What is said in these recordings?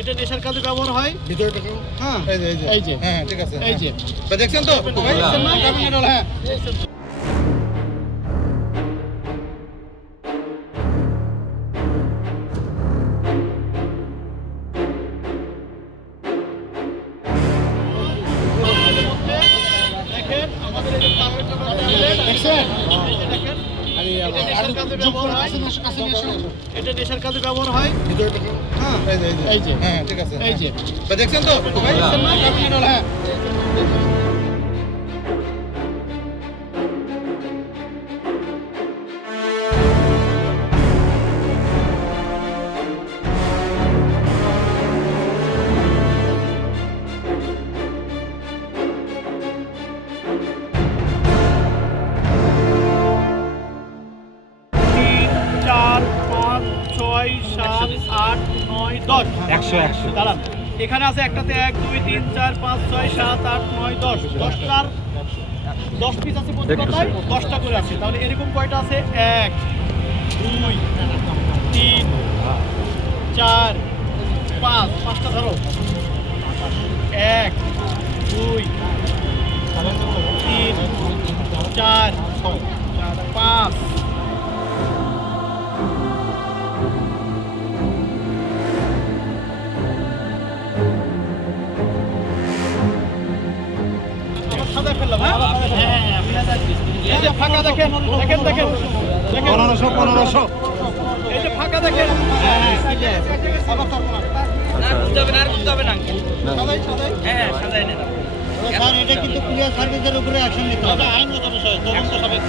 এটা নেশার কাজে ব্যবহার হয়। ভিতরে দেখো। হ্যাঁ এই যে হ্যাঁ ঠিক আছে। এই যে দেখছেন তো ভাই? হ্যাঁ দেখেন আমাদের এই যে তারের টাকা দেখছেন দেখেন এটা নেশার কাজে ব্যবহার হয়। এটা নেশার কাজে ব্যবহার হয়। ভিতরে দেখো। হ্যাঁ এই যে হ্যাঁ ঠিক আছে। এই যে দেখছেন তো ভাই? হ্যাঁ তিন চার পাঁচ ছয় সাত আট নয় 10 দাঁড়ান এখানে আছে একটাতে 1 2 3 4 5 6 7 8 9 10 10টার 10 পিস আছে প্রতি কথায় 10টা করে আছে তাহলে এরকম কয়টা আছে 1 2 3 4 5 5টা ধরো 1 2 3 4 5 সাদা ফেললাম হ্যাঁ এই যে ফাঁকা দেখেন দেখেন দেখেন দেখেন 1500 এই যে ফাঁকা দেখেন স্যার এটা কিন্তু কুরিয়ার সার্ভিসের উপরে অ্যাকশন নিতে হবে। আইনগত বিষয় তদন্ত সাপেক্ষ।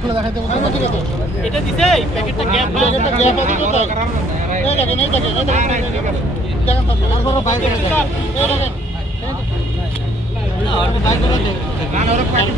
খুলে দেখাইতে বলতে এটা দিছে এই প্যাকেটটা গ্যাপ প্যাকেটটা গ্যাপ আছে তো এই দেখেন এই দেখেন এই দেখেন দেখেন তো তারপর বাইরে এই দেখেন না আর বাইরে দেখেন না ওরা প্যাকেট